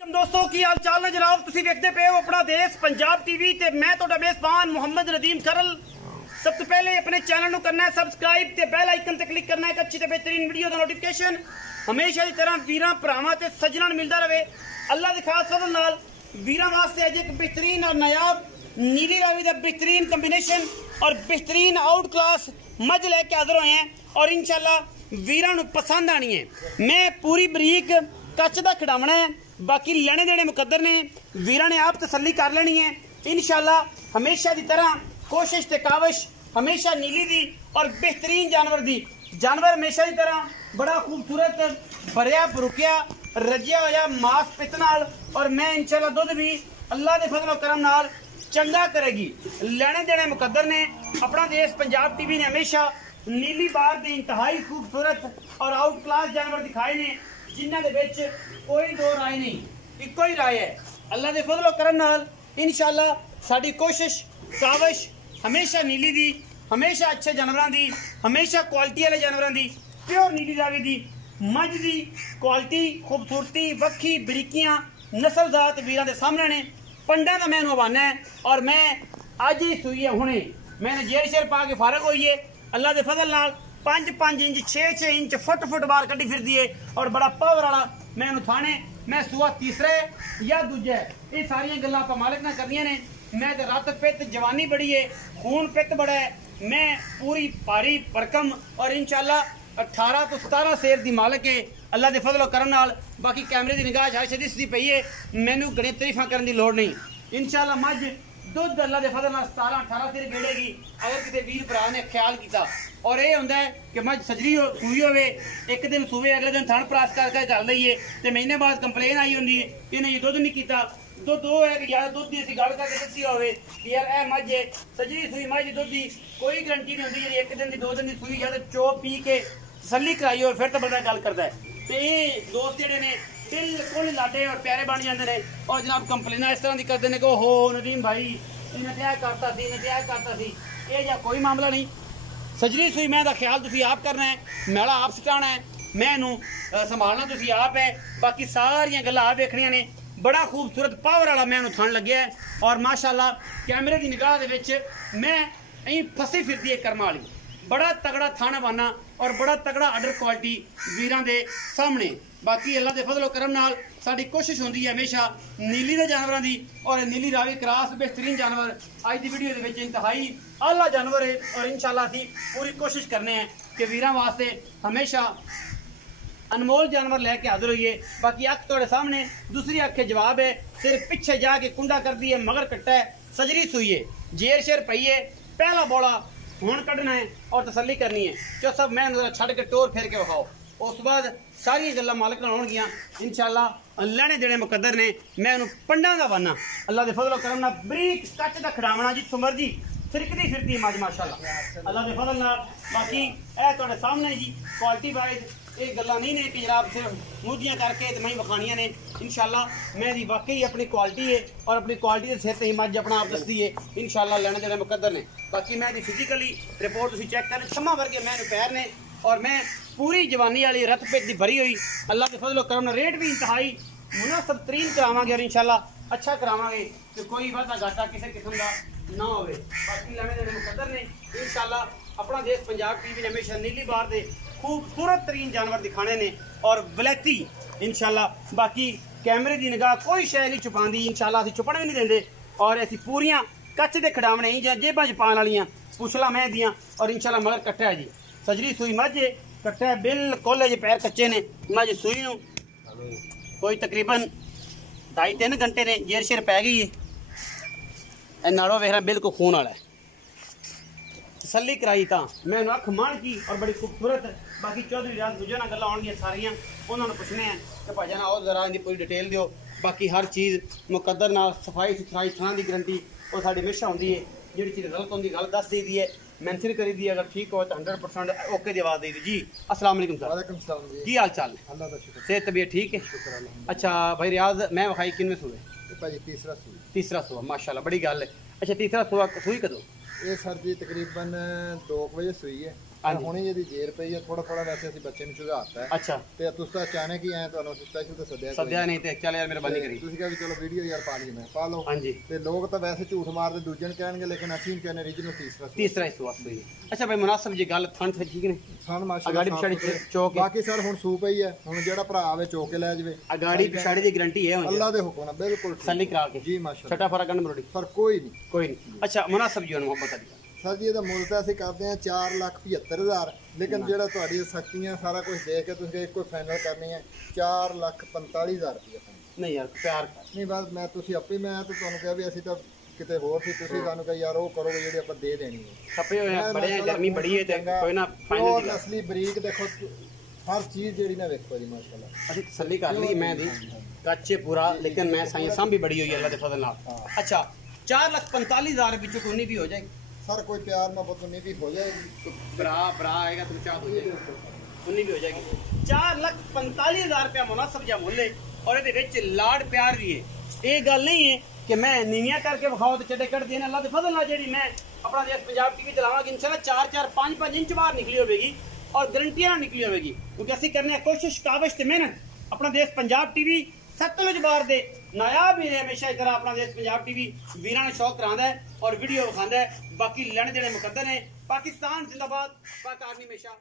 दोस्तों की हाल चाल है जनाब। तुसीं देखते पे हो अपना देश पंजाब टीवी ते मैं तुहाडा मेज़बान मोहम्मद नदीम खरल। सब तो पहले अपने चैनल को करना है सबसक्राइब ते बेल आइकन ते क्लिक करना है एक अच्छी ते बेहतरीन वीडियो का नोटिफिकेशन हमेशा की तरह वीरां भरावां ते सज्जनां नूं मिलदा रहे। अल्लाह दे खास फजल नाल वीरां वास्ते अज एक बेहतरीन और नायाब नीली रावी का बेहतरीन कंबीनेशन और बेहतरीन आउट क्लास मज लेके हाजिर हुए हैं और इंशाल्लाह वीरां नूं पसंद आनी है। मैं पूरी बरीक कच का खिडावना है, बाकी लेने देने मुकद्दर ने वीरां ने आप तसल्ली कर लेनी है इंशाल्लाह। हमेशा की तरह कोशिश ते काविश हमेशा नीली दी और बेहतरीन जानवर दी। जानवर हमेशा की तरह बड़ा खूबसूरत भरिया भरुकिया रजिया होया मास पित नाल और मैं इंशाल्लाह दुध भी अल्लाह के फजल करम नाल चंगा करेगी। लेने देने मुकद्दर ने अपना देश पंजाब टीवी ने हमेशा नीली बार के इंतहाई खूबसूरत और आउट क्लास जानवर दिखाए ने जिन्हां दे विच कोई दो राय नहीं, इको ही राय है। अल्लाह के फजल करम नाल इंशाल्लाह साडी कोशिश काविश हमेशा नीली दी, हमेशा अच्छे जानवरों की, हमेशा क्वालिटी वाले जानवरों की, प्योर नीली रावी दी मझ की क्वालिटी खूबसूरती वक्खी बरीकियां नस्लजात वीरां दे सामने ने। पंडा का मैं हवाना है और मैं अज ही सुई है हुणे मैंने जेर शेर पा के फारग होई है। अल्लाह के फजल नाल 5-5 इंच 6-6 इंच फुट बार कड्डी फिरदी है और बड़ा पावर वाला मैं थाने मैं सुआ तीसरा है या दूजा है। ये सारिया गल्लां आपां मालिक नाल करनियां ने। मैं तो रत पित जवानी बड़ी है, खून पित बड़ा है, मैं पूरी भारी भरकम और इंशाल्लाह 18 तो 17 शेर की मालिक है अल्लाह के फजल करम नाल। बाकी कैमरे की निगाह शायद दिसदी पई है, मैनू गणी तरीफा करने की लोड़ नहीं। इंशाल्लाह मझ दुध अल्लाह के फजल नाल 17-18 शेर गेड़ेगी अगर किसी वीर भरा ने ख्याल किया। और ये होंदा है कि मझ सजरी सूई होवे एक दिन सूवे अगले दिन थण प्रास करके कर लईए तो महीने बाद कंप्लेन आई होंदी है इन्हें दुध नहीं किया। तो दो है कि यार दुध की असीं गल करके दसी होवे कि यार ए मझ है सजरी सूई मझ दुध की कोई गारंटी नहीं होंदी। एक दिन की 2 दिन की सूई या तो चो पी के तसल्ली कराई हो फिर तो बंदा गल करता है। तो ये दोस्त जेडे ने बिल्कुल लाडे और प्यारे बन जाते हैं और जनाब कंप्लेन इस तरह की करते हैं कि हो नदीम भाई इन्हें क्या करता सी, इन्हें क्या करता सी। ये या कोई मामला नहीं। सजरी सूई मैं ख्याल तुसीं आप करना है, मैला आप सटाना है, मैं इनू संभालना तुसीं आप है। बाकी सारिया गल्लां आप देखनियां ने। बड़ा खूबसूरत पावर वाला मैं थान लग्या है और माशाअल्लाह कैमरे की निगाह दे विच मैं अं फसी फिरदी है कर्मा वाली। बड़ा तगड़ा थाना बाना और बड़ा तगड़ा अडर क्वालिटी वीरां दे सामने। बाकी अल्लाह के फजल करम नाल साडी कोशिश होंदी है हमेशा नीली दे जानवरां दी और नीली रावी क्रॉस बेहतरीन जानवर अज दी वीडियो दे विच इंतहाई आला जानवर है और इंशाल्लाह असीं पूरी कोशिश करने हैं कि वीरां वास्ते हमेशा अनमोल जानवर लेके हाजिर होइए। बाकी अख तुहाडे सामने दूसरी अख के जवाब है, सिर्फ पीछे जाके कुंडा कर दी है मगर कट्टा है सजरी सूई है जेर शेर पई है पहला बोला हुण कढ़ना है और तसल्ली करनी है जो सब मैं छड़ के टोर फेर के विखाओ। उस बाद सारी गल्लां मालिक नाल होणगियां इंशाल्लाह लेने देने मुकद्दर ने। मैं उन्होंने पंडा का बनना अल्लाह के फजल करम नाल बरीक कच का खिडावना जिथों मर्जी फिरकदी फिरदी मज माशाअल्लाह अल्लाह के फजल नाल। बाकी ए तुहाडे सामने जी क्वालिटी वाइज ये गल्लां नहीं ने कि जनाब सिर्फ मूदियां करके तो मैं विखानियां ने। इंशाल्लाह मैं दी वाकई अपनी क्वालिटी है और अपनी क्वालिटी के सिर से ही मज अपना आप दसदी है इंशाल्लाह लेने देने मुकद्दर ने। बाकी मैं दी फिजिकली रिपोर्ट तुसीं चेक कर छम्मा वर्गे मैं पैर ने और मैं पूरी जवानी वाली रत पेट की भरी हुई अल्लाह के फजल करम नाल रेट भी इंतहाई मुनासिब तरीन करावांगे और इंशाल्लाह अच्छा करावांगे कि कोई वाधा घाटा किसी किस्म का ना हो। बाकी लेने देने मुकद्दर ने इंशाल्लाह। अपना देश पंजाब टीवी ने हमेशा नीली बार दे खूबसूरत तरीन जानवर दिखाने ने और वलैती इंशाल्लाह। बाकी कैमरे की निगाह कोई शय नहीं छुपाती इंशाल्लाह असीं छुपने भी नहीं देंगे और ऐसी पूरियां कच के खिडावने ही जेबां च पाने वालियां पुछला मैं दियां और इंशाल्लाह मगर कट्टा है जी सजरी सूई मझ कट्टा है बिल्कुल जे पैर कच्चे ने मझ सूई नूं कोई तकरीबन 2.5-3 घंटे ने जेर शेर पै गई है नाड़ो वेख रहा बिल्कुल खून वाला है तसल्ली कराई तो मैं अख मान की और बड़ी खूबसूरत। बाकी चौधरी रियाज गुजर नाल गल्लां आउणगियां सारियां उन्होंने पुछने हैं कि भाईजान आओ जरा इनकी पूरी डिटेल दिओ। बाकी हर चीज़ मुकद्दर नाल सफाई सुथराई थां की गारंटी वो साडी हमेशा होंदी है। जिहड़ी चीज़ गलत होंदी गल दस दी है मैंशन करी दी अगर ठीक हो तो 100% ओके की आवाज़ दी जी। अस्सलाम वालेकुम सर। वालेकुम सलाम जी। की हाल चाल है? अल्लाह दा शुक्र। सेहत तबीयत ठीक है? शुक्र अल्लाह। अच्छा भाई रियाज मैं विखाई किनवें सूए? भाजी तीसरा सूई। तीसरा सूआ माशाल्लाह बड़ी गल है। अच्छा तीसरा सूआ सूई कदों? ये सर जी तकरीबन 2 बजे सूई है ਹੁਣੇ ਇਹਦੀ ਜੇਰ ਪਈ ਹੈ ਥੋੜਾ ਥੋੜਾ ਵੈਸੇ ਅਸੀਂ ਬੱਚੇ ਨੂੰ ਸੁਝਾਤਾ ਹੈ ਅੱਛਾ ਤੇ ਤੁਸੀਂ ਤਾਂ ਅਚਾਨਕ ਹੀ ਆਏ ਤੁਹਾਨੂੰ ਸਪੈਸ਼ਲ ਤਾਂ ਸੱਦਿਆ ਨਹੀਂ ਤੇ ਚੱਲ ਯਾਰ ਮਿਹਰਬਾਨੀ ਕਰੀ ਤੁਸੀਂ ਕਿਹਾ ਵੀ ਚਲੋ ਵੀਡੀਓ ਯਾਰ ਪਾ ਲਈ ਮੈਂ ਪਾ ਲਓ ਹਾਂਜੀ ਤੇ ਲੋਕ ਤਾਂ ਵੈਸੇ ਝੂਠ ਮਾਰਦੇ ਦੂਜੇ ਨੂੰ ਕਹਿਣਗੇ ਲੇਕਿਨ ਅਸੀਂ ਕਹਿੰਦੇ ਰੀਜਨਲ ਤੀਸਰਾ ਇਸ ਵਾਸਤੇ ਹੋਈ ਅੱਛਾ ਭਾਈ ਮੁਨਾਸਬ ਜੀ ਗੱਲ ਥਣ ਫਿਰ ਠੀਕ ਨੇ ਸਨ ਮਾਸ਼ਾਅੱਲਾ ਅਗਾੜੀ ਪਿਛਾੜੀ ਚੋਕ ਬਾਕੀ ਸਰ ਹੁਣ ਸੂਪ ਹੀ ਹੈ ਹੁਣ ਜਿਹੜਾ ਭਰਾ ਆਵੇ ਚੋਕ ਕੇ ਲੈ ਜਾਵੇ ਅਗਾੜੀ ਪਿਛਾੜੀ ਦੀ ਗਾਰੰਟੀ ਹੈ ਹੁਣ ਅੱਲਾ ਦੇ ਹੁਕਮ ਨਾਲ ਬਿਲकुल ਸੱਲੀ ਕਰਾ ਕੇ ਜੀ ਮਾਸ਼ਾਅੱਲਾ ਛਟਾ ਫਰਕ ਕਰਨ ਮਰੋੜੀ ਸਰ ਕੋਈ ਨਹੀਂ ਅੱਛਾ ਮੁਨਾਸਬ ਜੀ ਮੁਹੱਬਤ ਅਲੀ ਸਰ ਜੀ ਇਹਦਾ ਮੁੱਲ ਤਾਂ ਅਸੀਂ ਕਰਦੇ ਹਾਂ 4,75,000 ਲੇਕਿਨ ਜਿਹੜਾ ਤੁਹਾਡੀ ਸਖਤੀਆਂ ਸਾਰਾ ਕੁਝ ਦੇਖ ਕੇ ਤੁਸੀਂ ਕੋਈ ਫਾਈਨਲ ਕਰਨੀ ਹੈ 4,45,000 ਰੁਪਏ ਨਹੀਂ ਯਾਰ ਪਿਆਰ ਨਹੀਂ ਬਸ ਮੈਂ ਤੁਸੀਂ ਆਪੇ ਮੈਂ ਤਾਂ ਤੁਹਾਨੂੰ ਕਿਹਾ ਵੀ ਅਸੀਂ ਤਾਂ ਕਿਤੇ ਹੋਰ ਸੀ ਤੁਸੀਂ ਸਾਨੂੰ ਕਹੀ ਯਾਰ ਉਹ ਕਰੋਗੇ ਜਿਹੜੇ ਆਪਾਂ ਦੇ ਦੇਣੀ ਹੈ ਖਪੇ ਹੋਏ ਆ ਬੜੇ ਆ ਗਰਮੀ ਬੜੀ ਹੈ ਤੇ ਕੋਈ ਨਾ ਫਾਈਨਲ ਦੀ ਅਸਲੀ ਬਰੀਕ ਦੇਖੋ ਹਰ ਚੀਜ਼ ਜਿਹੜੀ ਨਾ ਵੇਖੋ ਜੀ ਮਾਸ਼ਾਅੱਲਾ ਅਸੀਂ ਤਸੱਲੀ ਕਰ ਲਈ ਮੈਂ ਦੀ ਕੱਚੇ ਪੂਰਾ ਲੇਕਿਨ ਮੈਂ ਸਾਈਂ ਸਾਂਭ ਵੀ ਬੜੀ ਹੋਈ ਅੱਲਾ ਦੇ ਫਜ਼ਲ ਨਾਲ ਅੱਛਾ 4,45,000 ਵਿੱਚੋਂ ਕੋਈ ਵੀ ਹੋ ਜਾਏਗੀ सर कोई प्यार मोहब्बत उन्नी भी हो जाएगी तो ब्रा आएगा तो चाह हो जाएगी उन्नी भी हो जाएगी 4,45,000 रुपया मुनासिब जा मुल्ले और ये लाड़ प्यार भी है ये गल नहीं है कि मैं नीवियां करके विखाओ तो चड्डे कट देने अल्लाह के फजल नाल जेहड़ी मैं अपना देश पंजाब टीवी चलावांगी इंशाल्लाह 4-4 5-5 इंच बाहर निकली होगी और गारंटियां निकली होगी क्योंकि असं करने कोशिश काविश ते मेहनत अपना देश पंजाब टीवी सतलुज बार दे नायाब ही हमेशा इस तरह अपना देश पंजाब टीवी वीरां ने शौक करांदा है और वीडियो विखांदा है बाकी लेने देने मुकद्दर है पाकिस्तान जिंदाबाद पाक आर्मी हमेशा